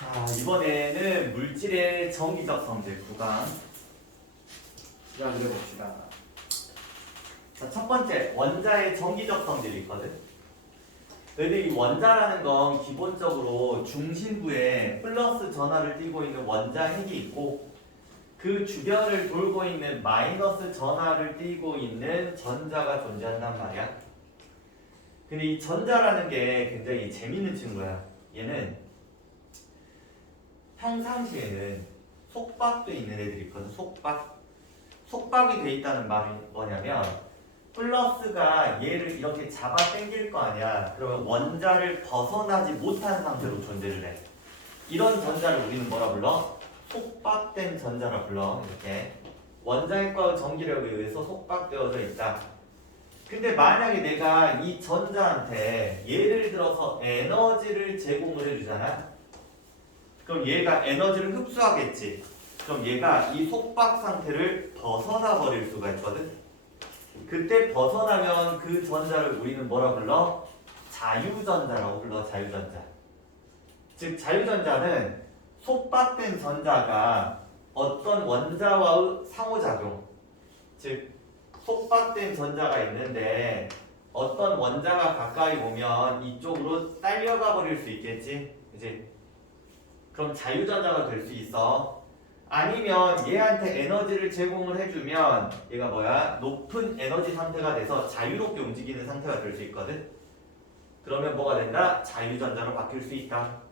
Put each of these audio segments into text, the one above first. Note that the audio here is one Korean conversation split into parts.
자, 이번에는 물질의 정기적 성질 구간 시작을 해봅시다. 자, 첫 번째, 원자의 정기적 성질이 있거든. 너희들 이 원자라는 건 기본적으로 중심부에 플러스 전하를 띠고 있는 원자 핵이 있고 그 주변을 돌고 있는 마이너스 전하를 띠고 있는 전자가 존재한단 말이야. 근데 이 전자라는 게 굉장히 재밌는 친구야. 얘는 평상시에는 속박돼 있는 애들이 있거든. 속박이 돼 있다는 말이 뭐냐면 플러스가 얘를 이렇게 잡아 당길 거 아니야. 그러면 원자를 벗어나지 못한 상태로 존재를 해. 이런 전자를 우리는 뭐라 불러? 속박된 전자라 불러. 이렇게 원자핵과 전기력에 의해서 속박되어져 있다. 근데 만약에 내가 이 전자한테 예를 들어서 에너지를 제공을 해주잖아. 그럼 얘가 에너지를 흡수하겠지. 그럼 얘가 이 속박 상태를 벗어나 버릴 수가 있거든. 그때 벗어나면 그 전자를 우리는 뭐라 불러? 자유전자라고 불러. 자유전자. 즉 자유전자는 속박된 전자가 어떤 원자와의 상호작용, 즉 속박된 전자가 있는데 어떤 원자가 가까이 오면 이쪽으로 딸려가 버릴 수 있겠지. 이제 그럼 자유전자가 될 수 있어. 아니면 얘한테 에너지를 제공을 해주면 얘가 뭐야? 높은 에너지 상태가 돼서 자유롭게 움직이는 상태가 될 수 있거든. 그러면 뭐가 된다? 자유전자로 바뀔 수 있다.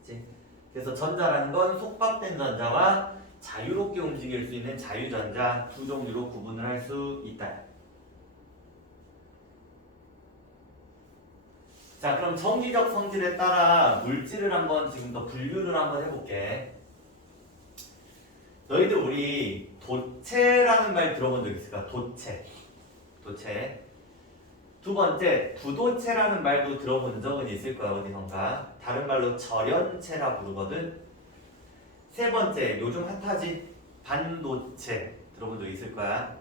그치? 그래서 전자라는 건 속박된 전자와 자유롭게 움직일 수 있는 자유전자 두 종류로 구분을 할 수 있다. 자, 그럼 정기적 성질에 따라 물질을 한번 지금 더 분류를 한번 해볼게. 너희들 우리 도체라는 말 들어본 적 있을까? 도체. 두 번째, 부도체라는 말도 들어본 적은 있을 거야, 어디선가. 다른 말로 절연체라 부르거든. 세 번째, 요즘 핫하지? 반도체. 들어본 적 있을 거야.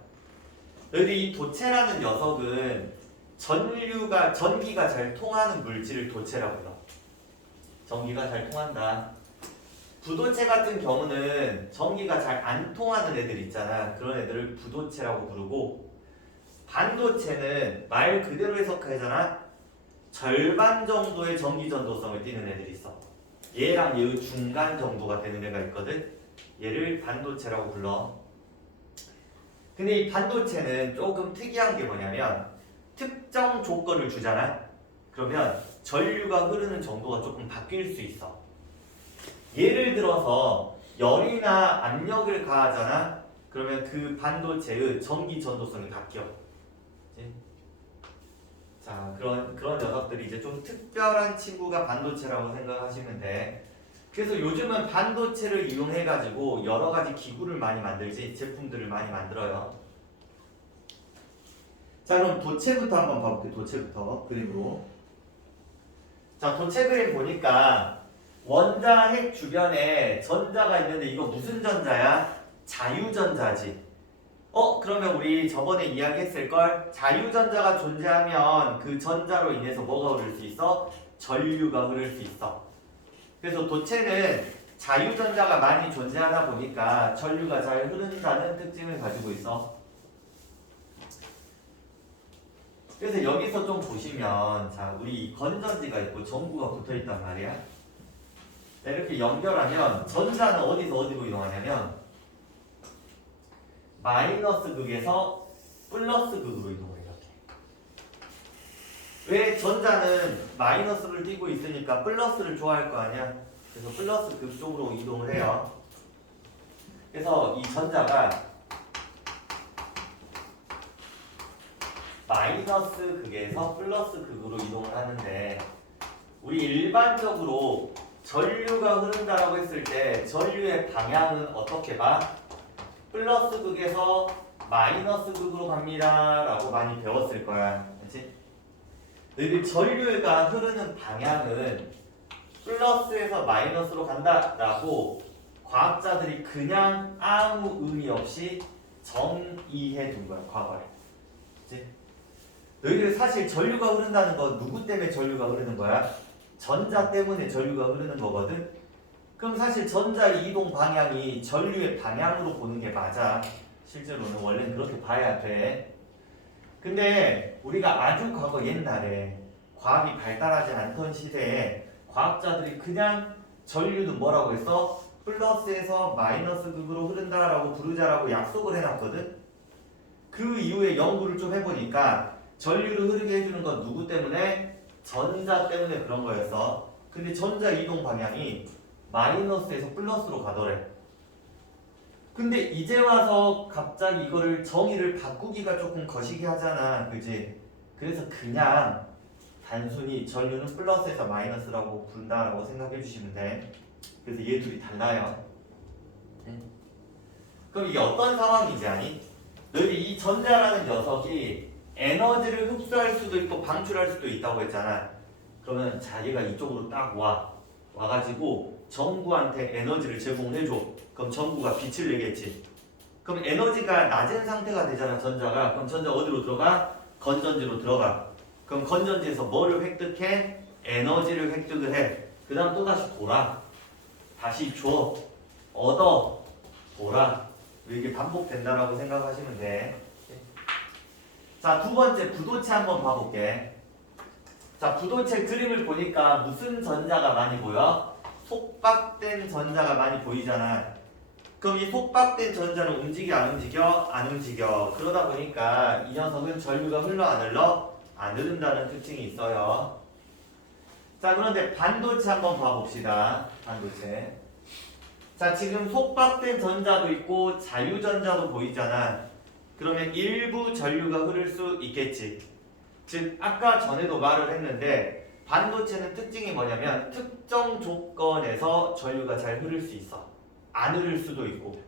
너희들 이 도체라는 녀석은 전기가 잘 통하는 물질을 도체라고 불러. 전기가 잘 통한다. 부도체 같은 경우는 전기가 잘 안 통하는 애들 있잖아. 그런 애들을 부도체라고 부르고, 반도체는 말 그대로 해석하잖아. 절반 정도의 전기 전도성을 띠는 애들이 있어. 얘랑 얘의 중간 정도가 되는 애가 있거든. 얘를 반도체라고 불러. 근데 이 반도체는 조금 특이한 게 뭐냐면 특정 조건을 주잖아. 그러면 전류가 흐르는 정도가 조금 바뀔 수 있어. 예를 들어서 열이나 압력을 가하잖아. 그러면 그 반도체의 전기 전도성이 바뀌어. 그치? 자, 그런 녀석들이 이제 좀 특별한 친구가 반도체라고 생각하시면 돼. 그래서 요즘은 반도체를 이용해가지고 여러 가지 기구를 많이 만들지, 제품들을 많이 만들어요. 자, 그럼 도체부터 한번 봐볼게. 도체부터 그림으로. 자, 도체 그림 보니까 원자 핵 주변에 전자가 있는데 이거 무슨 전자야? 자유전자지. 그러면 우리 저번에 이야기했을걸? 자유전자가 존재하면 그 전자로 인해서 뭐가 흐를 수 있어? 전류가 흐를 수 있어. 그래서 도체는 자유전자가 많이 존재하다 보니까 전류가 잘 흐른다는 특징을 가지고 있어. 그래서 여기서 좀 보시면, 자, 우리 건전지가 있고 전구가 붙어 있단 말이야. 자, 이렇게 연결하면 전자는 어디서 어디로 이동하냐면 마이너스 극에서 플러스 극으로 이동해. 이렇게. 왜? 전자는 마이너스를 띄고 있으니까 플러스를 좋아할 거 아니야. 그래서 플러스 극 쪽으로 이동을 해요. 그래서 이 전자가 마이너스 극에서 플러스 극으로 이동을 하는데, 우리 일반적으로 전류가 흐른다라고 했을 때 전류의 방향은 어떻게 봐? 플러스 극에서 마이너스 극으로 갑니다 라고 많이 배웠을 거야. 그치? 너희들 전류가 흐르는 방향은 플러스에서 마이너스로 간다 라고 과학자들이 그냥 아무 의미 없이 정의해 둔 거야, 과거에. 그치? 너희들 사실 전류가 흐른다는 건 누구 때문에 전류가 흐르는 거야? 전자 때문에 전류가 흐르는 거거든. 그럼 사실 전자의 이동 방향이 전류의 방향으로 보는 게 맞아. 실제로는 원래는 그렇게 봐야 돼. 근데 우리가 아주 과거 옛날에 과학이 발달하지 않던 시대에 과학자들이 그냥 전류는 뭐라고 했어? 플러스에서 마이너스 극으로 흐른다라고 부르자라고 약속을 해놨거든. 그 이후에 연구를 좀 해보니까 전류를 흐르게 해주는 건 누구 때문에? 전자 때문에 그런 거였어. 근데 전자 이동 방향이 마이너스에서 플러스로 가더래. 근데 이제 와서 갑자기 이거를 정의를 바꾸기가 조금 거시기 하잖아. 그지? 그래서 그냥 단순히 전류는 플러스에서 마이너스라고 부른다라고 생각해 주시면 돼. 그래서 얘 둘이 달라요. 네. 그럼 이게 어떤 상황이지 아니? 너희들 이 전자라는 녀석이 에너지를 흡수할 수도 있고 방출할 수도 있다고 했잖아. 그러면 자 얘가 이쪽으로 딱 와가지고 전구한테 에너지를 제공해줘. 그럼 전구가 빛을 내겠지. 그럼 에너지가 낮은 상태가 되잖아 전자가. 그럼 전자 어디로 들어가? 건전지로 들어가. 그럼 건전지에서 뭐를 획득해? 에너지를 획득을 해. 그 다음 또다시 돌아. 다시 줘. 얻어. 돌아. 이게 반복된다라고 생각하시면 돼. 자, 두 번째 부도체 한번 봐볼게. 자, 부도체 그림을 보니까 무슨 전자가 많이 보여? 속박된 전자가 많이 보이잖아. 그럼 이 속박된 전자는 움직여 안 움직여? 안 움직여. 그러다 보니까 이 녀석은 전류가 흘러 안 흘러? 안 흐른다는 특징이 있어요. 자, 그런데 반도체 한번 봐봅시다. 반도체. 자, 지금 속박된 전자도 있고 자유전자도 보이잖아. 그러면 일부 전류가 흐를 수 있겠지. 즉 아까 전에도 말을 했는데 반도체는 특징이 뭐냐면 특정 조건에서 전류가 잘 흐를 수 있어. 안 흐를 수도 있고.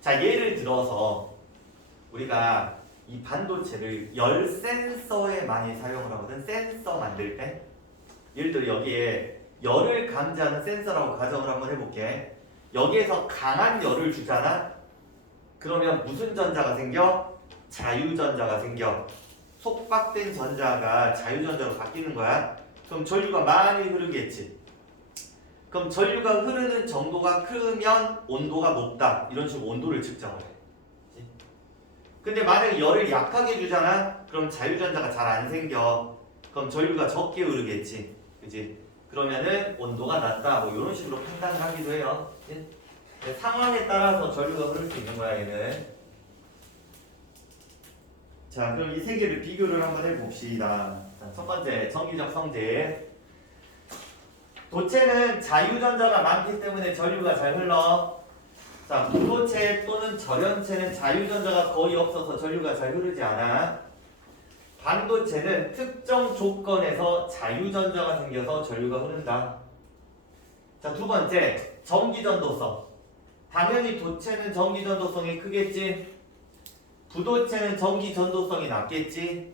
자, 예를 들어서 우리가 이 반도체를 열 센서에 많이 사용을 하거든. 센서 만들 때. 예를 들어 여기에 열을 감지하는 센서라고 가정을 한번 해볼게. 여기에서 강한 열을 주잖아. 그러면 무슨 전자가 생겨? 자유전자가 생겨. 속박된 전자가 자유전자로 바뀌는 거야. 그럼 전류가 많이 흐르겠지. 그럼 전류가 흐르는 정도가 크면 온도가 높다. 이런 식으로 온도를 측정을 해. 근데 만약에 열을 약하게 주잖아. 그럼 자유전자가 잘 안 생겨. 그럼 전류가 적게 흐르겠지. 그치? 그러면은 온도가 낮다. 뭐 이런 식으로 판단을 하기도 해요. 상황에 따라서 전류가 흐를 수 있는 거야 얘는. 자, 그럼 이 세 개를 비교를 한번 해봅시다. 자, 첫 번째 정기적 성질. 도체는 자유전자가 많기 때문에 전류가 잘 흘러. 자, 무도체 또는 절연체는 자유전자가 거의 없어서 전류가 잘 흐르지 않아. 반도체는 특정 조건에서 자유전자가 생겨서 전류가 흐른다. 자, 두 번째 전기전도성. 당연히 도체는 전기전도성이 크겠지. 부도체는 전기전도성이 낮겠지.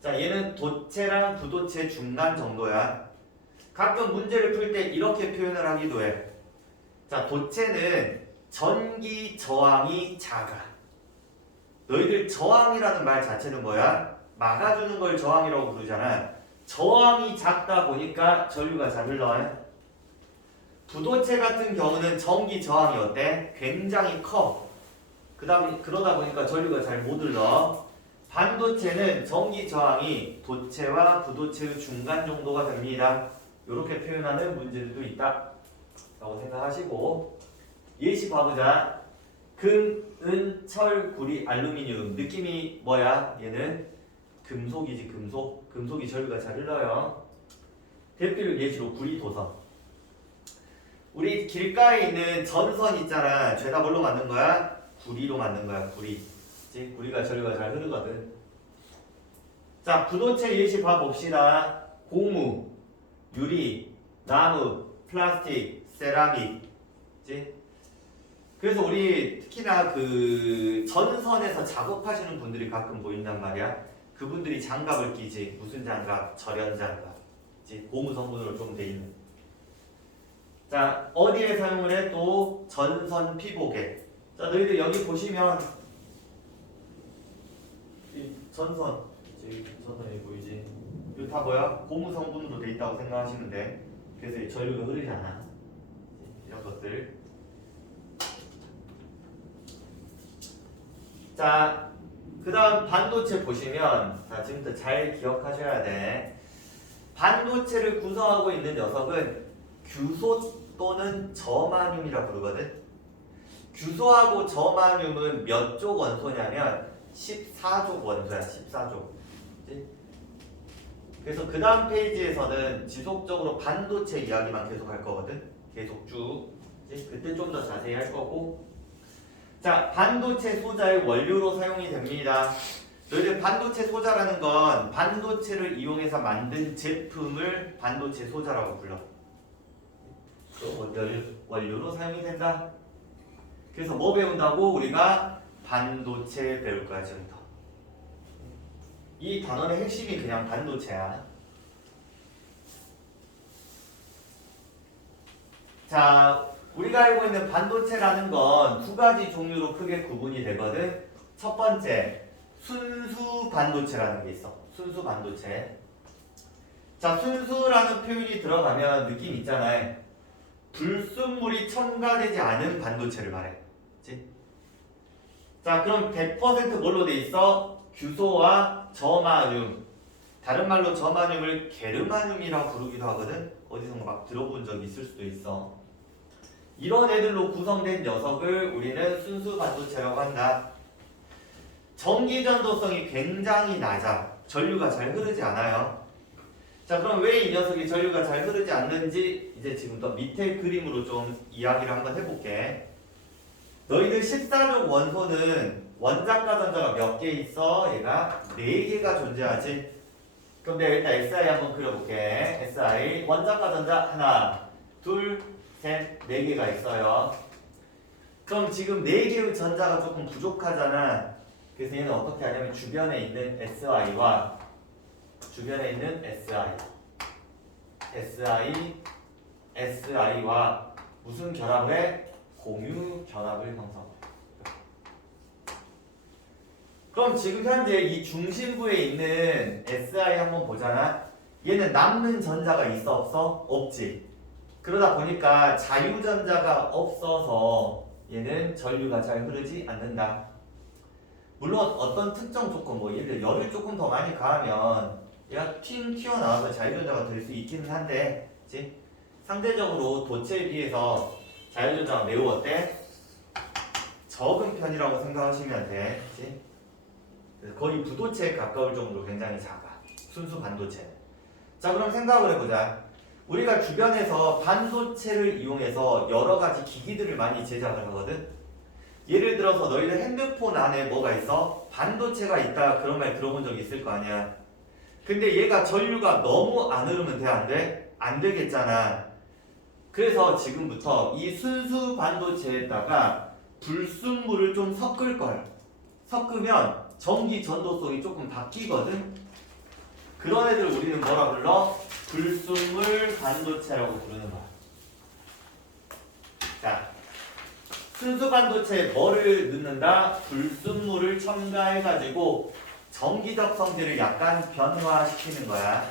자, 얘는 도체랑 부도체 중간 정도야. 가끔 문제를 풀 때 이렇게 표현을 하기도 해. 자, 도체는 전기 저항이 작아. 너희들 저항이라는 말 자체는 뭐야? 막아주는 걸 저항이라고 부르잖아. 저항이 작다 보니까 전류가 잘 흘러요. 부도체 같은 경우는 전기 저항이 어때? 굉장히 커. 그러다 보니까 전류가 잘 못 흘러. 반도체는 전기 저항이 도체와 부도체의 중간 정도가 됩니다. 이렇게 표현하는 문제들도 있다 라고 생각하시고, 예시 봐보자. 금, 은, 철, 구리, 알루미늄. 느낌이 뭐야? 얘는 금속이지. 금속이 전류가 잘 흘러요. 대표 예시로 구리, 도성. 우리 길가에 있는 전선 있잖아. 죄다 뭘로 만든 거야? 구리로 만든 거야. 구리가 전류가 잘 흐르거든. 자, 부도체 예시 봐봅시다. 고무, 유리, 나무, 플라스틱, 세라믹. 그치? 그래서 우리 특히나 그 전선에서 작업하시는 분들이 가끔 보인단 말이야. 그분들이 장갑을 끼지. 무슨 장갑? 절연장갑. 그치? 고무 성분으로 좀 돼 있는. 자, 어디에 사용을 해? 또 전선 피복에. 자, 너희들 여기 보시면 이 전선, 전선이 보이지? 이거 다 뭐야? 고무 성분으로 돼 있다고 생각하시면 돼. 그래서 전류가 흐르지 않아. 이런 것들. 자, 그 다음 반도체 보시면, 자, 지금부터 잘 기억하셔야 돼. 반도체를 구성하고 있는 녀석은 규소 또는 저마뮴이라고 부르거든. 규소하고 저마뮴은 몇 족 원소냐면 14족 원소야. 14족. 그래서 그 다음 페이지에서는 지속적으로 반도체 이야기만 계속 할 거거든. 계속 쭉. 그때 좀 더 자세히 할 거고. 자, 반도체 소자의 원료로 사용이 됩니다. 너희들 반도체 소자라는 건 반도체를 이용해서 만든 제품을 반도체 소자라고 불러. 또 원료로 사용이 된다. 그래서 뭐 배운다고? 우리가 반도체 배울 거야, 지금부터. 이 단원의 핵심이 그냥 반도체야. 자, 우리가 알고 있는 반도체라는 건 두 가지 종류로 크게 구분이 되거든. 첫 번째, 순수 반도체라는 게 있어. 순수 반도체. 자, 순수라는 표현이 들어가면 느낌 있잖아요. 불순물이 첨가되지 않은 반도체를 말해. 그치? 자, 그럼 100% 뭘로 돼 있어? 규소와 저마뮴. 다른 말로 저마뮴을 게르마늄이라고 부르기도 하거든. 어디선가 막 들어본 적 있을 수도 있어. 이런 애들로 구성된 녀석을 우리는 순수 반도체라고 한다. 전기 전도성이 굉장히 낮아. 전류가 잘 흐르지 않아요. 자, 그럼 왜 이 녀석이 전류가 잘 흐르지 않는지 이제 지금부터 밑에 그림으로 좀 이야기를 한번 해볼게. 너희들 14족 원소는 원자과 전자가 몇 개 있어? 얘가 4개가 존재하지. 그럼 내가 일단 SI 한번 그려볼게. SI 원자과 전자 하나, 둘, 셋, 4개가 있어요. 그럼 지금 4개의 전자가 조금 부족하잖아. 그래서 얘는 어떻게 하냐면 주변에 있는 SI와 주변에 있는 SI와 무슨 결합을 해? 공유 결합을 형성해. 그럼 지금 현재 이 중심부에 있는 SI 한번 보잖아. 얘는 남는 전자가 있어 없어? 없지. 그러다 보니까 자유전자가 없어서 얘는 전류가 잘 흐르지 않는다. 물론 어떤 특정 조건, 뭐 예를 들어 열을 조금 더 많이 가하면 얘가 튕 튀어나와서 자유전자가 될 수 있기는 한데, 그치? 상대적으로 도체에 비해서 자유전자가 매우 어때? 적은 편이라고 생각하시면 돼. 그치? 그래서 거의 부도체에 가까울 정도로 굉장히 작아. 순수 반도체. 자, 그럼 생각을 해보자. 우리가 주변에서 반도체를 이용해서 여러 가지 기기들을 많이 제작을 하거든. 예를 들어서 너희들 핸드폰 안에 뭐가 있어? 반도체가 있다. 그런 말 들어본 적 있을 거 아니야. 근데 얘가 전류가 너무 안 흐르면 돼? 안 돼? 안 되겠잖아. 그래서 지금부터 이 순수 반도체에다가 불순물을 좀 섞을 거야. 섞으면 전기 전도성이 조금 바뀌거든. 그런 애들 우리는 뭐라 불러? 불순물 반도체라고 부르는 거야. 자, 순수 반도체에 뭐를 넣는다? 불순물을 첨가해가지고 전기적 성질을 약간 변화시키는 거야.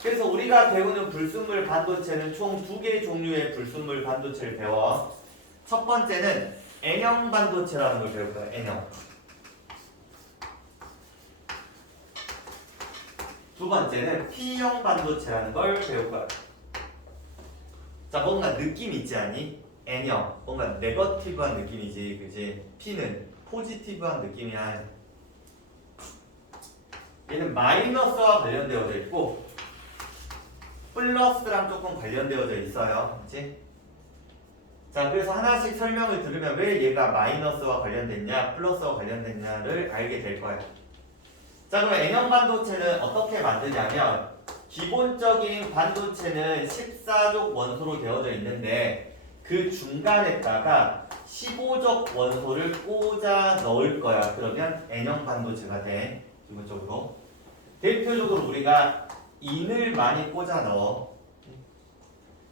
그래서 우리가 배우는 불순물 반도체는 총 2개의 종류의 불순물 반도체를 배워. 첫 번째는 N형 반도체라는 걸 배울 거야. N형. 두 번째는 P형 반도체라는 걸 배울 거야. 자, 뭔가 느낌 있지 않니? N형, 뭔가 네거티브한 느낌이지, 그지? P는 포지티브한 느낌이야. 얘는 마이너스와 관련되어져 있고 플러스랑 조금 관련되어져 있어요, 그치? 자, 그래서 하나씩 설명을 들으면 왜 얘가 마이너스와 관련됐냐, 플러스와 관련됐냐를 알게 될 거예요. 자, 그럼 N형 반도체는 어떻게 만드냐면 기본적인 반도체는 14족 원소로 되어져 있는데 그 중간에다가 15족 원소를 꽂아 넣을 거야. 그러면 N형 반도체가 돼. 기본적으로. 대표적으로 우리가 인을 많이 꽂아 넣어.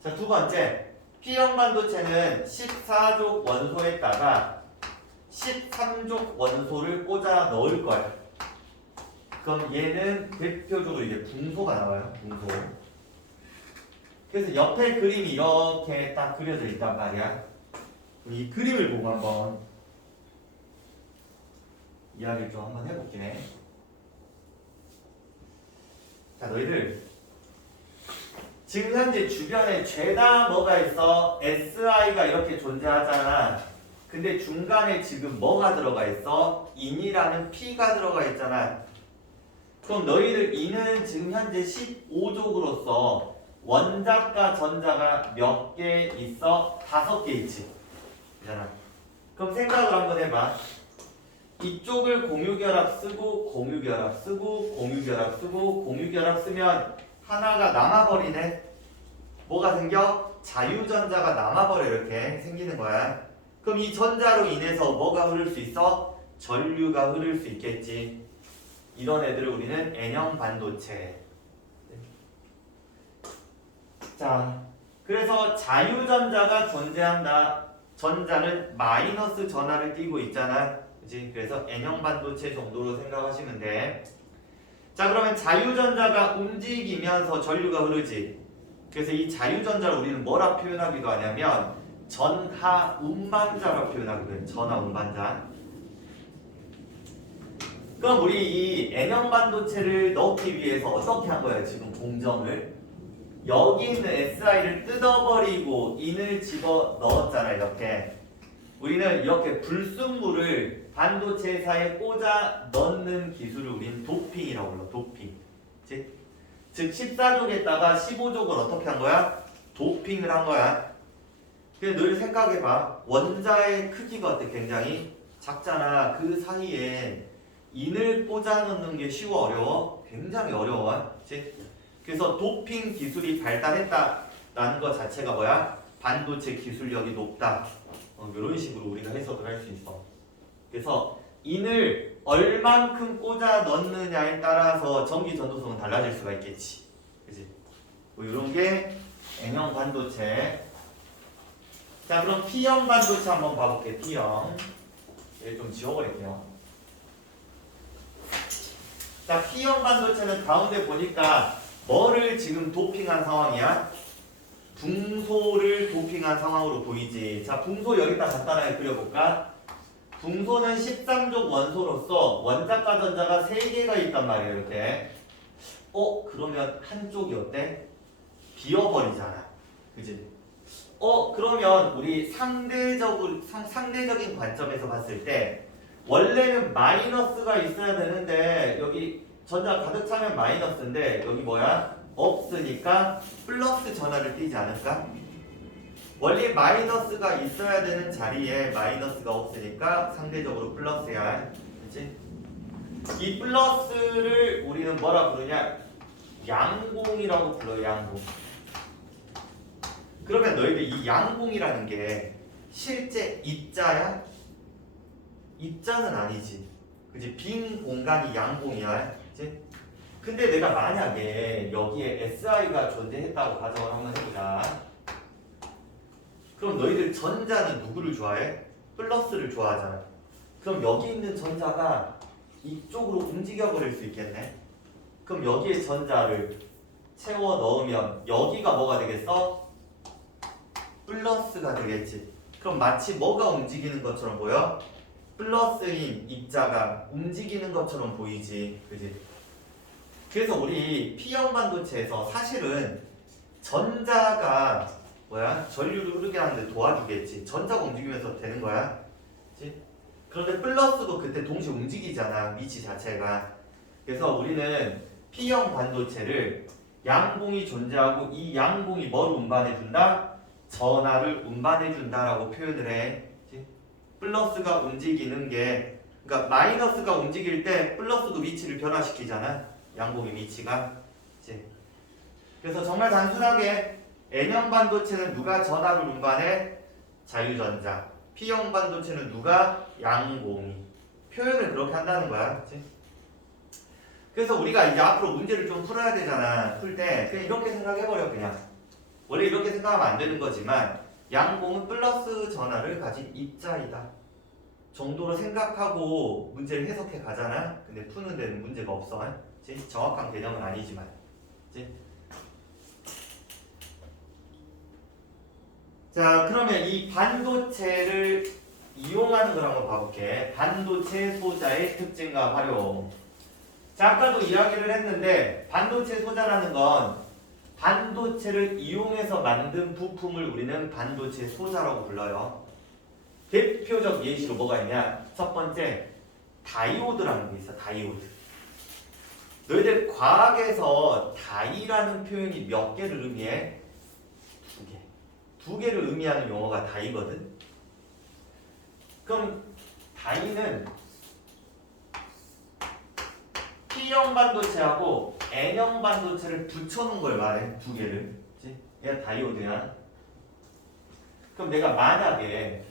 자, 두 번째. P형 반도체는 14족 원소에다가 13족 원소를 꽂아 넣을 거야. 그럼 얘는 대표적으로 이제 붕소가 나와요. 붕소. 그래서 옆에 그림이 이렇게 딱 그려져 있단 말이야. 우리 이 그림을 보고 한번 이야기를 좀 한번 해볼게. 자, 너희들 지금 현재 주변에 죄다 뭐가 있어? SI가 이렇게 존재하잖아. 근데 중간에 지금 뭐가 들어가 있어? 인이라는 P가 들어가 있잖아. 그럼 너희들 인은 지금 현재 15족으로서 원자과 전자가 몇 개 있어? 5개 있지. 그잖아. 그럼 생각을 한번 해봐. 이쪽을 공유결합 쓰고 공유결합 쓰고 공유결합 쓰고 공유결합 쓰면 하나가 남아버리네. 뭐가 생겨? 자유전자가 남아버려. 이렇게 생기는 거야. 그럼 이 전자로 인해서 뭐가 흐를 수 있어? 전류가 흐를 수 있겠지. 이런 애들을 우리는 N형 반도체. 자, 그래서 자유전자가 존재한다. 전자는 마이너스 전하를 띠고 있잖아. 그치? 그래서 N형 반도체 정도로 생각하시면 돼. 자, 그러면 자유전자가 움직이면서 전류가 흐르지. 그래서 이 자유전자를 우리는 뭐라 표현하기도 하냐면 전하 운반자라 표현하기도 해. 전하 운반자. 그럼 우리 이 N형 반도체를 넣기 위해서 어떻게 한 거예요? 지금 공정을 여기 있는 SI를 뜯어버리고 인을 집어 넣었잖아. 이렇게 우리는 이렇게 불순물을 반도체 사이에 꽂아 넣는 기술을 우리는 도핑이라고 불러. 도핑. 즉 14족에다가 15족을 어떻게 한 거야? 도핑을 한 거야. 근데 늘 생각해봐. 원자의 크기가 어때? 굉장히 작잖아. 그 사이에 인을 꽂아 넣는 게 쉬워? 어려워? 굉장히 어려워. 그치? 그래서 도핑 기술이 발달했다라는 것 자체가 뭐야? 반도체 기술력이 높다. 이런 식으로 우리가 해석을 할 수 있어. 그래서 인을 얼만큼 꽂아 넣느냐에 따라서 전기 전도성은 달라질 수가 있겠지. 그치? 뭐 이런 게 N형 반도체. 자, 그럼 P형 반도체 한번 봐볼게. P형. 얘를 좀 지워버릴게요. 자, P형 반도체는 가운데 보니까 뭐를 지금 도핑한 상황이야? 붕소를 도핑한 상황으로 보이지. 자, 붕소 여기다 간단하게 그려볼까? 붕소는 13족 원소로서 원자과 전자가 3개가 있단 말이에요. 이렇게. 그러면 한쪽이 어때? 비어버리잖아. 그지? 그러면 우리 상대적인 관점에서 봤을 때 원래는 마이너스가 있어야 되는데 여기 전자 가득 차면 마이너스인데 여기 뭐야? 없으니까 플러스 전하를 띄지 않을까? 원래 마이너스가 있어야 되는 자리에 마이너스가 없으니까 상대적으로 플러스야. 그치? 이 플러스를 우리는 뭐라 부르냐? 양공이라고 불러요. 양공. 그러면 너희들 이 양공이라는 게 실제 입자야? 입자는 아니지. 그치? 빈 공간이 양공이야. 그치? 근데 내가 만약에 여기에 SI가 존재했다고 가정을 한번 해보자. 그럼 너희들 전자는 누구를 좋아해? 플러스를 좋아하잖아. 그럼 여기 있는 전자가 이쪽으로 움직여 버릴 수 있겠네. 그럼 여기에 전자를 채워 넣으면 여기가 뭐가 되겠어? 플러스가 되겠지. 그럼 마치 뭐가 움직이는 것처럼 보여? 플러스인 입자가 움직이는 것처럼 보이지. 그지? 그래서 우리 P형 반도체에서 사실은 전자가 뭐야? 전류를 흐르게 하는데 도와주겠지. 전자가 움직이면서 되는 거야. 그치? 그런데 플러스도 그때 동시에 움직이잖아. 위치 자체가. 그래서 우리는 P형 반도체를 양공이 존재하고 이 양공이 뭘 운반해준다? 전하를 운반해준다라고 표현을 해. 그치? 플러스가 움직이는 게 그러니까 마이너스가 움직일 때 플러스도 위치를 변화시키잖아. 양공의 위치가. 그치? 그래서 정말 단순하게 N형 반도체는 누가 전하를 운반해? 자유전자. P형 반도체는 누가? 양공이. 표현을 그렇게 한다는 거야. 그치? 그래서 우리가 이제 앞으로 문제를 좀 풀어야 되잖아. 풀 때 그냥 이렇게 생각해버려. 그냥 원래 이렇게 생각하면 안 되는 거지만 양공은 플러스 전하를 가진 입자이다 정도로 생각하고 문제를 해석해 가잖아. 근데 푸는 데는 문제가 없어. 그치? 정확한 개념은 아니지만. 그치? 자, 그러면 이 반도체를 이용하는 걸 한번 봐볼게. 반도체 소자의 특징과 활용. 자, 아까도 이야기를 했는데 반도체 소자라는 건 반도체를 이용해서 만든 부품을 우리는 반도체 소자라고 불러요. 대표적 예시로 뭐가 있냐? 첫 번째, 다이오드라는 게 있어. 다이오드. 너희들 과학에서 다이라는 표현이 몇 개를 의미해? 두 개. 두 개를 의미하는 용어가 다이거든. 그럼 다이는 P형 반도체하고 N형 반도체를 붙여놓은 걸 말해. 두 개를. 그치? 얘가 다이오드야. 그럼 내가 만약에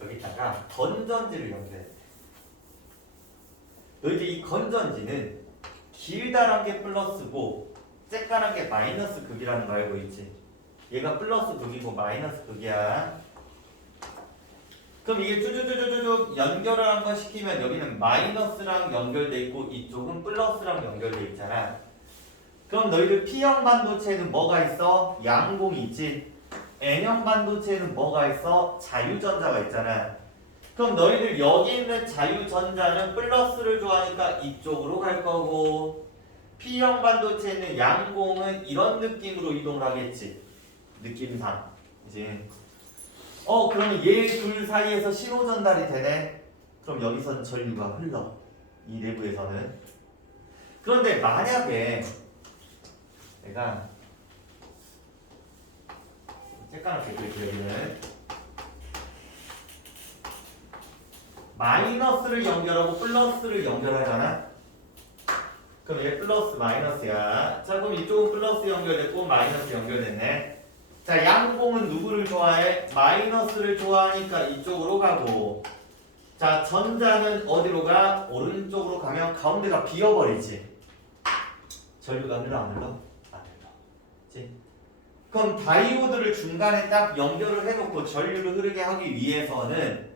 여기다가 건전지를 연결해. 너희들 이 건전지는 길다란 게 플러스고 쬐까란 게 마이너스 극이라는 거 알고 있지? 얘가 플러스 극이고 마이너스 극이야. 그럼 이게 쭈쭈쭈쭈쭈 연결을 한번 시키면 여기는 마이너스랑 연결돼 있고 이쪽은 플러스랑 연결돼 있잖아. 그럼 너희들 P형 반도체에는 뭐가 있어? 양공이 있지. N형 반도체에는 뭐가 있어? 자유전자가 있잖아. 그럼 너희들 여기 있는 자유전자는 플러스를 좋아하니까 이쪽으로 갈 거고 P형 반도체에는 양공은 이런 느낌으로 이동을 하겠지. 느낌상. 이제 그러면 얘 둘 사이에서 신호 전달이 되네. 그럼 여기서는 전류가 흘러. 이 내부에서는. 그런데 만약에 내가 쬐까맣게 그릴게요. 여기는 마이너스를 연결하고 플러스를 연결하잖아. 그럼 얘 플러스 마이너스야. 자, 그럼 이쪽은 플러스 연결됐고 마이너스 연결됐네. 자, 양공은 누구를 좋아해? 마이너스를 좋아하니까 이쪽으로 가고. 자, 전자는 어디로 가? 오른쪽으로 가면 가운데가 비어버리지. 전류가 흘러 안 흘러? 안 흘러. 그치? 그럼 다이오드를 중간에 딱 연결을 해놓고 전류를 흐르게 하기 위해서는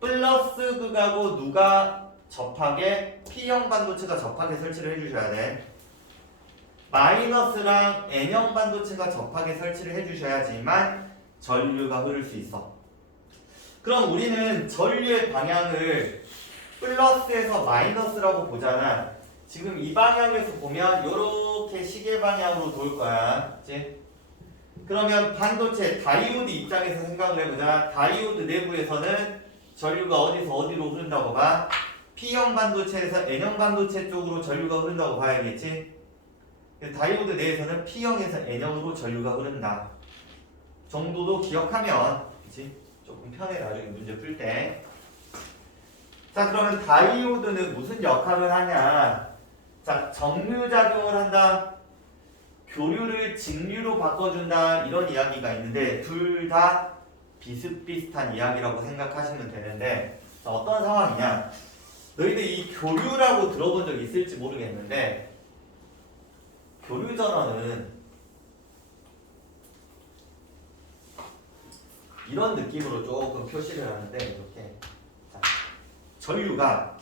플러스 극하고 누가 접하게? P형 반도체가 접하게 설치를 해주셔야 돼. 마이너스랑 N형 반도체가 접하게 설치를 해주셔야지만 전류가 흐를 수 있어. 그럼 우리는 전류의 방향을 플러스에서 마이너스라고 보잖아. 지금 이 방향에서 보면 이렇게 시계 방향으로 돌 거야. 그치? 그러면 반도체 다이오드 입장에서 생각을 해보자. 다이오드 내부에서는 전류가 어디서 어디로 흐른다고 봐? P형 반도체에서 N형 반도체 쪽으로 전류가 흐른다고 봐야겠지? 다이오드 내에서는 P형에서 N형으로 전류가 흐른다 정도도 기억하면 그치? 조금 편해. 나중에 문제 풀 때. 자, 그러면 다이오드는 무슨 역할을 하냐? 자, 정류작용을 한다. 교류를 직류로 바꿔준다. 이런 이야기가 있는데 둘 다 비슷비슷한 이야기라고 생각하시면 되는데, 자, 어떤 상황이냐? 너희들 이 교류라고 들어본 적 있을지 모르겠는데 교류 전원은 이런 느낌으로 조금 표시를 하는데 이렇게. 자, 전류가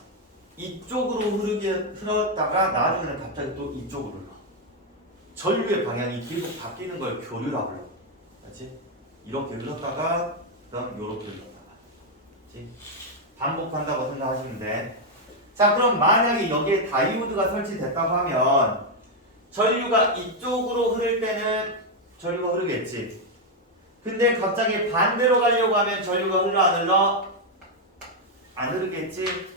이쪽으로 흘렀다가 나중에는 갑자기 또 이쪽으로 흘러. 전류의 방향이 계속 바뀌는 걸 교류라고 불러. 그렇지? 이렇게 흘렀다가 그다음 이렇게 흘렀다가. 그렇지? 반복한다고 생각하시면 돼. 자, 그럼 만약에 여기에 다이오드가 설치됐다고 하면 전류가 이쪽으로 흐를 때는 전류가 흐르겠지. 근데 갑자기 반대로 가려고 하면 전류가 흘러 안 흘러? 안 흐르겠지.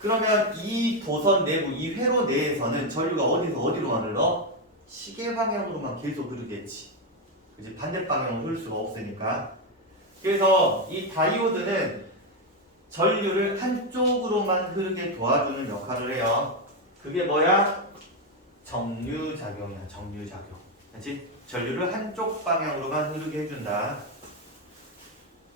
그러면 이 도선 내부, 이 회로 내에서는 전류가 어디서 어디로 안 흘러? 시계 방향으로만 계속 흐르겠지. 그치? 반대 방향으로 흐를 수가 없으니까. 그래서 이 다이오드는 전류를 한쪽으로만 흐르게 도와주는 역할을 해요. 그게 뭐야? 정류작용이야. 정류작용. 그치? 전류를 한쪽 방향으로만 흐르게 해준다.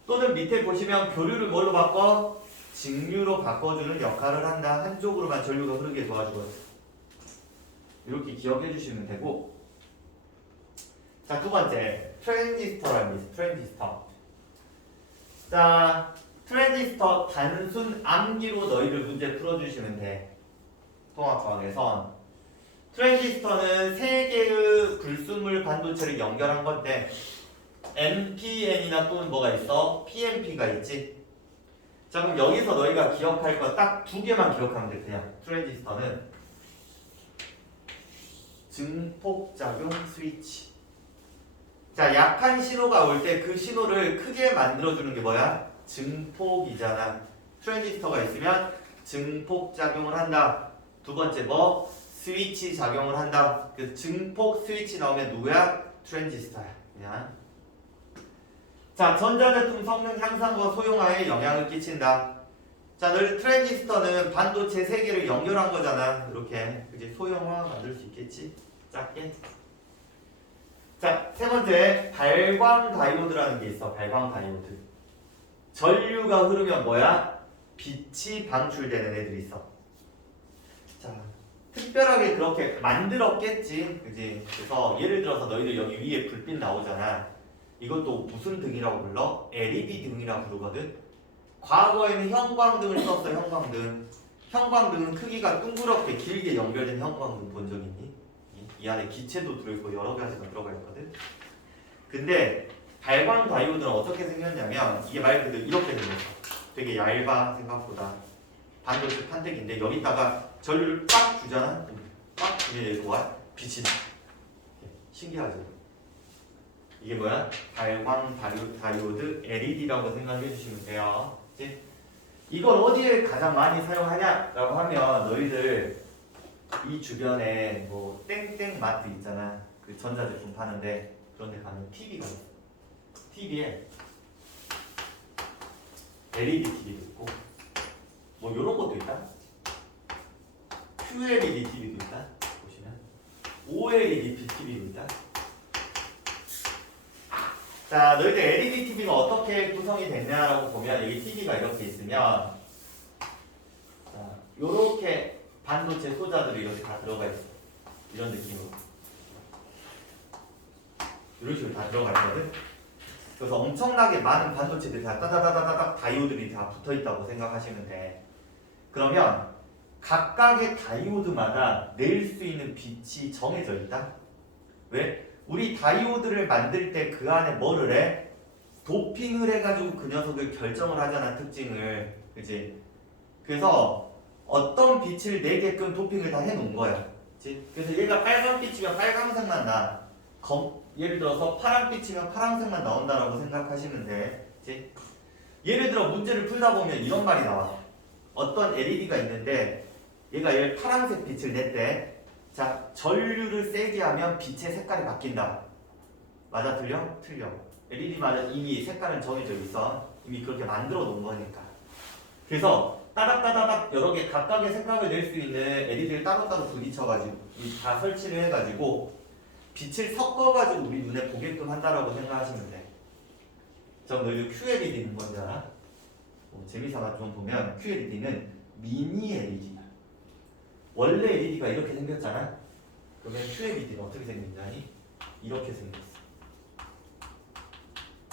또는 밑에 보시면 교류를 뭘로 바꿔? 직류로 바꿔주는 역할을 한다. 한쪽으로만 전류가 흐르게 도와주거든. 이렇게 기억해 주시면 되고. 자, 두 번째 트랜지스터라는 게 있어. 트랜지스터. 자, 트랜지스터 단순 암기로 너희들 문제 풀어주시면 돼. 통합과학에선 트랜지스터는 3개의 불순물 반도체를 연결한 건데 NPN이나 또는 뭐가 있어? PNP가 있지. 자, 그럼 여기서 너희가 기억할 거 딱 두 개만 기억하면 돼. 그냥 트랜지스터는 증폭작용 스위치. 자, 약한 신호가 올 때 그 신호를 크게 만들어주는 게 뭐야? 증폭이잖아. 트랜지스터가 있으면 증폭작용을 한다. 두 번째 뭐? 스위치 작용을 한다. 그래서 증폭 스위치 나오면 누구야? 트랜지스터야. 그냥. 자, 전자제품 성능 향상과 소형화에 영향을 끼친다. 자, 너희 트랜지스터는 반도체 세 개를 연결한 거잖아. 이렇게. 그지? 소형화 만들 수 있겠지? 작게. 자, 세 번째 발광 다이오드라는 게 있어. 발광 다이오드. 전류가 흐르면 뭐야? 빛이 방출되는 애들이 있어. 자, 특별하게 그렇게 만들었겠지, 그지? 그래서 예를 들어서 너희들 여기 위에 불빛 나오잖아. 이것도 무슨 등이라고 불러? LED 등이라고 부르거든. 과거에는 형광등을 썼어. 형광등. 형광등은 크기가 둥그렇게 길게 연결된 형광등 본 적 있니? 이 안에 기체도 들어있고 여러 가지가 들어가 있거든. 근데 발광 다이오드는 어떻게 생겼냐면 이게 말 그대로 이렇게 생겼어. 되게 얇아 생각보다. 반도체 판때기인데 여기다가 전류를 빡 주잖아. 빡 주면 얘가 와 빛이 나. 신기하죠? 이게 뭐야? 발광 다이오드 LED라고 생각해 주시면 돼요. 그치? 이걸 어디에 가장 많이 사용하냐라고 하면 너희들 이 주변에 뭐 땡땡 마트 있잖아. 그 전자제품 파는데 그런 데 가면 TV가 있어. TV에 LED TV도 있고 뭐 요런 것도 있다. QLED TV도 있다. 보시면 OLED TV도 있다. 자, 너희들 LED TV가 어떻게 구성이 됐냐라고 보면 여기 TV가 이렇게 있으면 자, 요렇게 반도체 소자들이 이렇게 다 들어가 있어. 이런 느낌으로. 이런 식으로 다 들어가 있거든. 그래서 엄청나게 많은 반도체들이 다 따다다다닥 다이오드들이 다 붙어 있다고 생각하시면 돼. 그러면 각각의 다이오드마다 낼 수 있는 빛이 정해져 있다. 왜? 우리 다이오드를 만들 때 그 안에 뭐를 해? 도핑을 해가지고 그 녀석을 결정을 하잖아, 특징을. 그치? 그래서 어떤 빛을 내게끔 도핑을 다 해놓은 거야. 그치? 그래서 얘가 빨간빛이면 빨간색만 나. 예를 들어서 파란빛이면 파란색만 나온다라고 생각하시면 돼. 그치? 예를 들어 문제를 풀다 보면 이런 말이 나와. 어떤 LED가 있는데 얘가 얘를 파란색 빛을 냈대. 자, 전류를 세게 하면 빛의 색깔이 바뀐다. 맞아, 틀려? 틀려. LED마다 이미 색깔은 정해져 있어. 이미 그렇게 만들어 놓은 거니까. 그래서 따닥따닥 여러 개 각각의 색깔을 낼 수 있는 LED를 따로따로 부딪혀가지고 다 설치를 해가지고 빛을 섞어가지고 우리 눈에 보게끔 한다라고 생각하시면 돼. 자, 너희들 QLED는 뭔지 알아? 재미삼아 좀 보면 QLED는 미니 LED야. 원래 LED가 이렇게 생겼잖아. 그러면 QLED는 어떻게 생겼냐니? 이렇게 생겼어.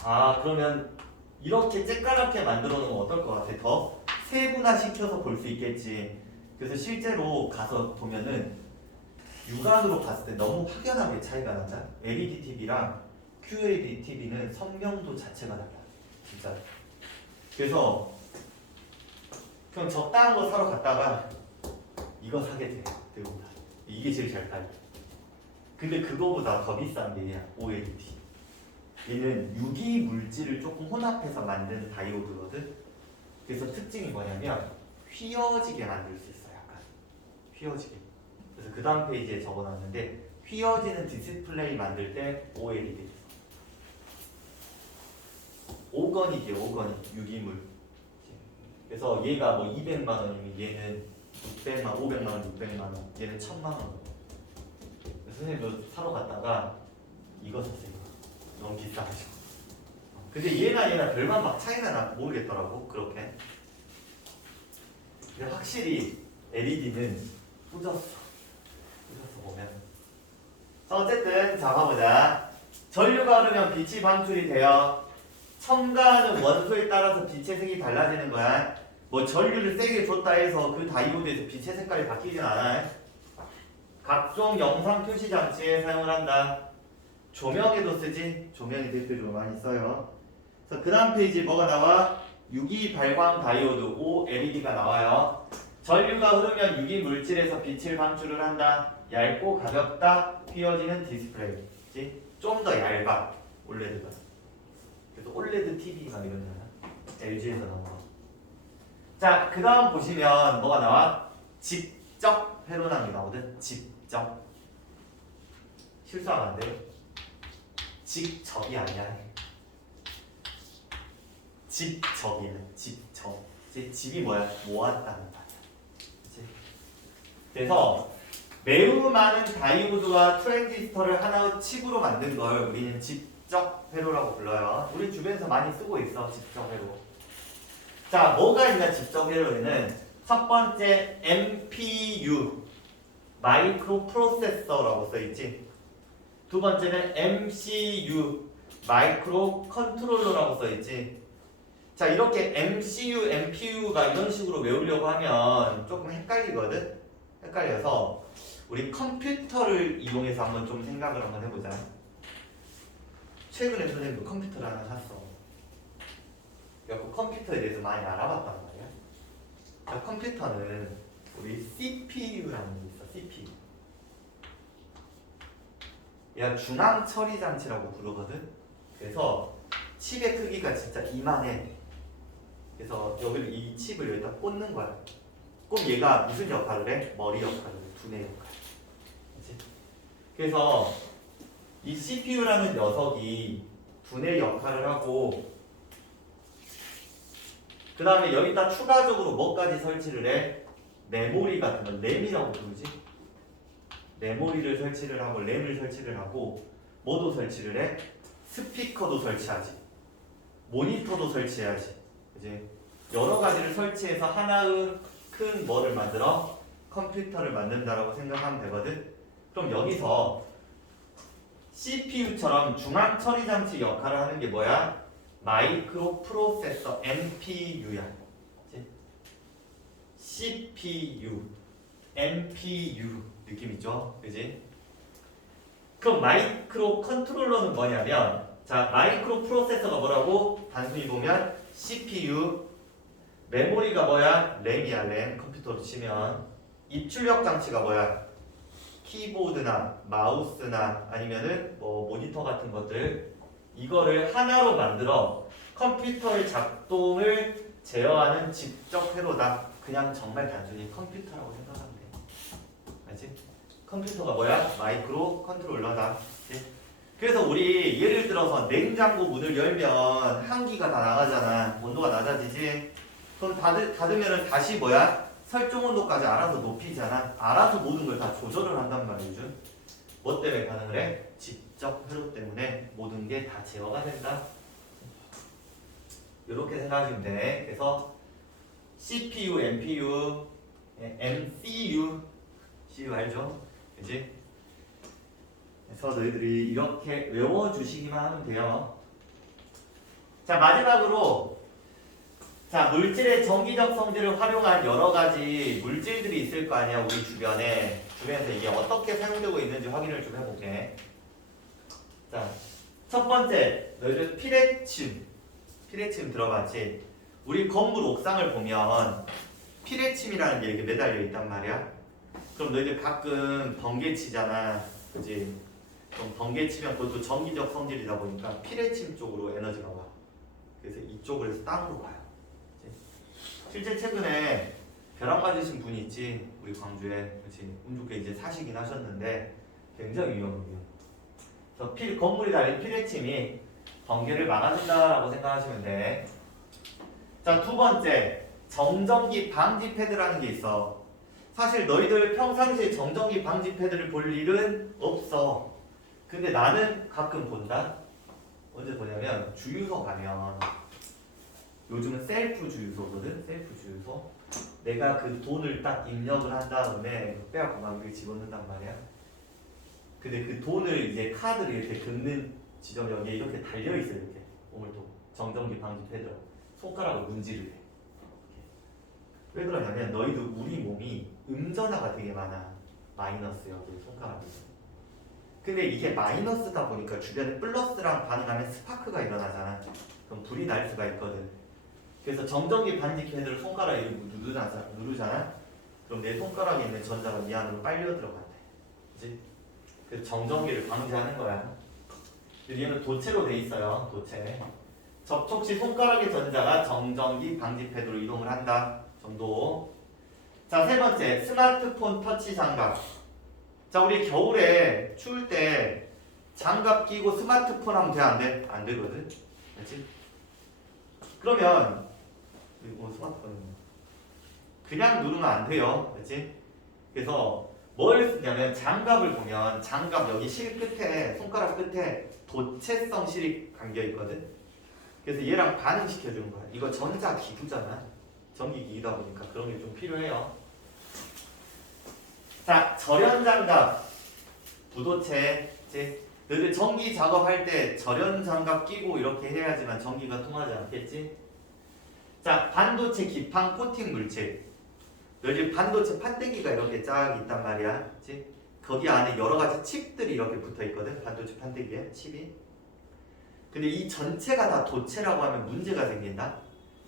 아, 그러면 이렇게 쬐까맣게 만들어 놓으면 어떨 것 같아? 더 세분화 시켜서 볼 수 있겠지. 그래서 실제로 가서 보면은 육안으로 봤을 때 너무 확연하게 차이가 난다. LED TV랑 QLED TV는 선명도 자체가 달라. 진짜. 그래서 그냥 적당한 거 사러 갔다가 이거 사게 돼. 대부분 이게 제일 잘 팔려. 근데 그거보다 더 비싼 게 OLED. 얘는 유기 물질을 조금 혼합해서 만든 다이오드거든. 그래서 특징이 뭐냐면 휘어지게 만들 수 있어. 약간 휘어지게. 그래서 그 다음 페이지에 적어놨는데 휘어지는 디스플레이 만들 때 OLED. 오건이지, 오건이. 유기물. 그래서 얘가 뭐 200만 원이면 얘는 600만, 500만 원, 600만 원. 얘는 1000만 원. 선생님도 사러 갔다가 이거 샀어요. 너무 비싸가지고. 근데 얘나 별반 막 차이가 나 모르겠더라고. 그렇게. 근데 확실히 LED는 후졌어 보면. 자, 어쨌든 자 봐보자. 전류가 흐르면 빛이 방출이 돼요. 첨가하는 원소에 따라서 빛의 색이 달라지는 거야. 뭐 전류를 세게 줬다 해서 그 다이오드에서 빛의 색깔이 바뀌진 않아요. 각종 영상 표시 장치에 사용을 한다. 조명에도 쓰지. 조명이 대표적으로 많이 써요. 그래서 그 다음 페이지 뭐가 나와? 유기 발광 다이오드 OLED가 나와요. 전류가 흐르면 유기 물질에서 빛을 방출을 한다. 얇고 가볍다. 휘어지는 디스플레이. 좀 더 얇아. OLED가. 그래서 OLED TV가 이러잖아. LG에서 나온 거. 자, 그 다음 보시면 뭐가 나와? 직접 회로나는 게 나오거든. 직접. 실수하면 안 돼요. 직접이 아니야. 직접이야. 직접. 이제 집이 뭐야? 모았다는 말이야. 그치? 그래서 매우 많은 다이오드와 트랜지스터를 하나의 칩으로 만든 걸 우리는 직접 회로라고 불러요. 우리 주변에서 많이 쓰고 있어. 직접 회로. 자, 뭐가 있나 직접 회로에는 첫 번째 MPU 마이크로 프로세서라고 써있지. 두 번째는 MCU 마이크로 컨트롤러라고 써있지. 자, 이렇게 MCU, MPU가 이런 식으로 외우려고 하면 조금 헷갈리거든. 헷갈려서 우리 컴퓨터를 이용해서 한번 좀 생각을 한번 해보자. 최근에 선생님도 컴퓨터를 하나 샀어. 그래서 컴퓨터에 대해서 많이 알아봤단 말이야. 자, 컴퓨터는 우리 CPU라는 게 있어. CPU. 얘가 중앙 처리 장치라고 부르거든. 그래서 칩의 크기가 진짜 이만해. 그래서 여기를 이 칩을 여기다 꽂는 거야. 그럼 얘가 무슨 역할을 해? 머리 역할을 해. 두뇌 역할. 그치? 그래서 이 CPU라는 녀석이 두뇌 역할을 하고 그 다음에 여기다 추가적으로 뭐까지 설치를 해? 메모리 같은 거, 램이라고 부르지? 메모리를 설치를 하고 램을 설치를 하고 뭐도 설치를 해? 스피커도 설치하지. 모니터도 설치해야지. 이제 여러 가지를 설치해서 하나의 큰 뭐를 만들어? 컴퓨터를 만든다라고 생각하면 되거든. 그럼 여기서 CPU처럼 중앙 처리 장치 역할을 하는 게 뭐야? 마이크로 프로세서 MPU야. CPU, MPU 느낌 있죠? 그지? 그럼 마이크로 컨트롤러는 뭐냐면 자, 마이크로 프로세서가 뭐라고? 단순히 보면 CPU, 메모리가 뭐야? 램이야. 램. 컴퓨터로 치면 입출력 장치가 뭐야? 키보드나 마우스나 아니면은 뭐 모니터 같은 것들 이거를 하나로 만들어 컴퓨터의 작동을 제어하는 직접 회로다. 그냥 정말 단순히 컴퓨터라고 생각하면 돼. 알지? 컴퓨터가 뭐야? 마이크로 컨트롤러다. 그치? 그래서 우리 예를 들어서 냉장고 문을 열면 한기가 다 나가잖아. 온도가 낮아지지? 그럼 닫으면 다시 뭐야? 설정 온도까지 알아서 높이잖아. 알아서 모든 걸 다 조절을 한단 말이죠. 뭐 때문에 가능을 해? 직접 회로 때문에 모든 게 다 제어가 된다. 이렇게 생각하시면 돼. 그래서 CPU, MPU, MCU, CU 알죠? 그지? 그래서 너희들이 이렇게 외워주시기만 하면 돼요. 자, 마지막으로 자, 물질의 정기적 성질을 활용한 여러 가지 물질들이 있을 거 아니야, 우리 주변에서 이게 어떻게 사용되고 있는지 확인을 좀 해볼게. 자, 첫 번째, 너희들 피레침 들어봤지? 우리 건물 옥상을 보면 피레침이라는 게 이렇게 매달려 있단 말이야. 그럼 너희들 가끔 번개 치잖아, 그지? 그럼 번개 치면 그것도 정기적 성질이다 보니까 피레침 쪽으로 에너지가 와. 그래서 이쪽으로 해서 땅으로 가요. 실제 최근에 벼락 맞으신 분이 있지, 우리 광주에. 그렇지, 운 좋게 이제 사시긴 하셨는데 굉장히 위험해요. 그래서 건물이 달린 피레침이 번개를 막아준다라고 생각하시면 돼. 자, 두 번째, 정전기 방지 패드라는 게 있어. 사실 너희들 평상시에 정전기 방지 패드를 볼 일은 없어. 근데 나는 가끔 본다. 언제 보냐면 주유소 가면 요즘은 셀프 주유소거든. 셀프 주유소. 내가 그 돈을 딱 입력을 한 다음에 빼앗고 막 여기 집어넣는단 말이야. 근데 그 돈을 이제 카드를 이렇게 긋는 지점 여기에 이렇게 달려 있어. 이렇게 오물통 정전기 방지 패드. 손가락으로 문지를 해. 왜 그러냐면 너희도 우리 몸이 음전화가 되게 많아. 마이너스 여기 손가락에. 근데 이게 마이너스다 보니까 주변에 플러스랑 반응하면 스파크가 일어나잖아. 그럼 불이 날 수가 있거든. 그래서 정전기 반직 헤드를 손가락에 누르잖아. 그럼 내 손가락에 있는 전자가 이 안으로 빨려 들어간대. 그치? 그래서 정전기를 방지하는 거야. 얘는 도체로 돼 있어요. 도체. 접촉 시 손가락의 전자가 정전기 방지 패드로 이동을 한다. 정도. 자, 세 번째. 스마트폰 터치 장갑. 자, 우리 겨울에 추울 때 장갑 끼고 스마트폰 하면 돼? 안 돼? 안 되거든. 그렇지? 그러면 이거 스마트폰 그냥 누르면 안 돼요. 그렇지? 그래서 뭘 쓰냐면 장갑을 보면 장갑 여기 실 끝에 손가락 끝에 도체성 실이 감겨 있거든. 그래서 얘랑 반응시켜 주는 거야. 이거 전자 기구잖아. 전기 기기다 보니까 그런 게 좀 필요해요. 자, 절연 장갑, 부도체. 너희들 전기 작업할 때 절연 장갑 끼고 이렇게 해야지만 전기가 통하지 않겠지? 자, 반도체 기판 코팅 물질. 너희들 반도체 판때기가 이렇게 쫙 있단 말이야. 그치? 거기 안에 여러 가지 칩들이 이렇게 붙어 있거든. 반도체 판때기에 칩이. 근데 이 전체가 다 도체라고 하면 문제가 생긴다.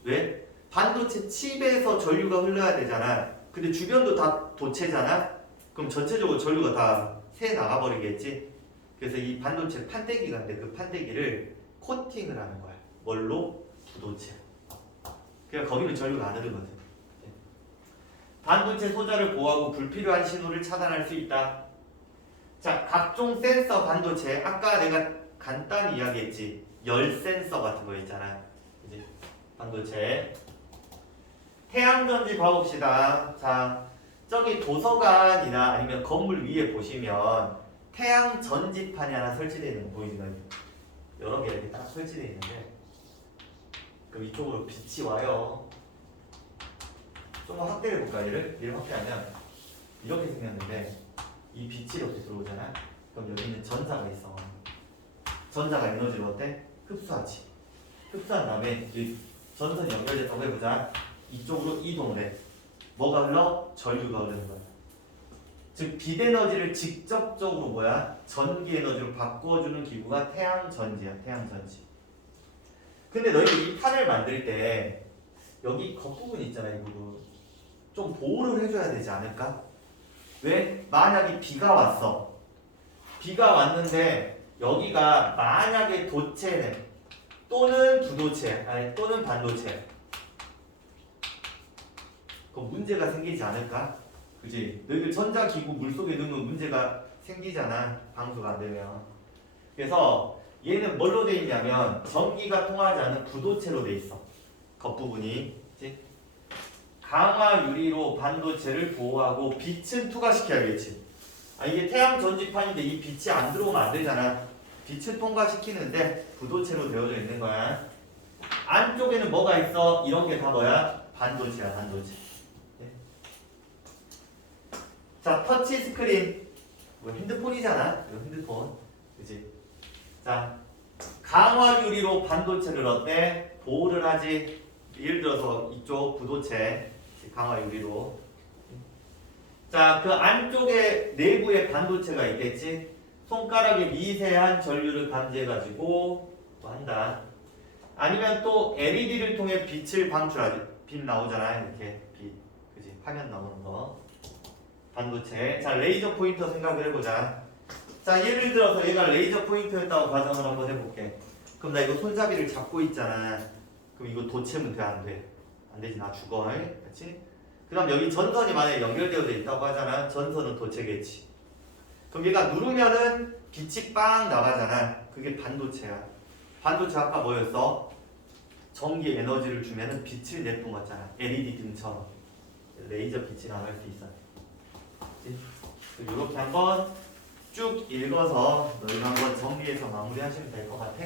왜? 반도체 칩에서 전류가 흘러야 되잖아. 근데 주변도 다 도체잖아. 그럼 전체적으로 전류가 다 새 나가버리겠지. 그래서 이 반도체 판때기가 있는데 그 판때기를 코팅을 하는 거야. 뭘로? 부도체. 그러니까 거기는 전류가 안 흐르거든. 반도체 소자를 보호하고 불필요한 신호를 차단할 수 있다. 자, 각종 센서 반도체. 아까 내가 간단히 이야기했지. 열 센서 같은 거 있잖아. 그치? 반도체. 태양전지 봐봅시다. 자, 저기 도서관이나 아니면 건물 위에 보시면 태양 전지판이 하나 설치되어 있는 거 보이시나요? 여러 개 이렇게 딱 설치되어 있는데, 그럼 이쪽으로 빛이 와요. 좀 확대해 볼까? 얘를 확대하면 이렇게 생겼는데 이 빛이 이렇게 들어오잖아. 그럼 여기 있는 전자가 있어. 전자가 에너지를 어때? 흡수하지. 흡수한 다음에 이 전선이 연결됐다고 해보자. 이쪽으로 이동을 해. 뭐가 흘러? 전류가 흐르는 거야. 즉 빛에너지를 직접적으로 뭐야? 전기 에너지로 바꿔주는 기구가 태양전지야. 태양전지. 근데 너희들 이 판을 만들 때 여기 겉부분 있잖아. 이 부분 좀 보호를 해줘야 되지 않을까? 왜? 만약에 비가 왔어. 비가 왔는데 여기가 만약에 도체네 또는 부도체 아니 또는 반도체, 그럼 문제가 생기지 않을까? 그지? 너희들 전자기구 물속에 넣으면 문제가 생기잖아. 방수가 안 되면. 그래서 얘는 뭘로 돼 있냐면 전기가 통하지 않는 부도체로 돼 있어. 겉부분이. 그치? 강화 유리로 반도체를 보호하고 빛은 투과시켜야겠지. 아, 이게 태양 전지판인데 이 빛이 안 들어오면 안 되잖아. 빛을 통과시키는데 부도체로 되어져 있는 거야. 안쪽에는 뭐가 있어? 이런 게 다 뭐야? 반도체야, 반도체. 자, 터치 스크린. 뭐 핸드폰이잖아. 이거 핸드폰. 그치? 자, 강화 유리로 반도체를 어때? 보호를 하지. 예를 들어서 이쪽 부도체. 강화 유리로. 자, 그 안쪽에 내부에 반도체가 있겠지. 손가락에 미세한 전류를 감지해가지고 뭐 한다. 아니면 또 LED를 통해 빛을 방출하지. 빛 나오잖아. 이렇게 빛. 그치? 화면 나오는 거. 반도체. 자, 레이저 포인터 생각을 해보자. 자, 예를 들어서 얘가 레이저 포인터였다고 가정을 한번 해볼게. 그럼 나 이거 손잡이를 잡고 있잖아. 그럼 이거 도체면 돼? 안 돼? 안 되지. 나 죽어. 그치? 그 다음 여기 전선이 만약에 연결되어 있다고 하잖아. 전선은 도체겠지. 그럼 얘가 누르면은 빛이 빵 나가잖아. 그게 반도체야. 반도체 아까 뭐였어? 전기 에너지를 주면은 빛을 내뿜었잖아. LED 등처럼. 레이저 빛이 나갈 수 있어. 이렇게 한번 쭉 읽어서 너희가 한번 정리해서 마무리하시면 될 것 같아.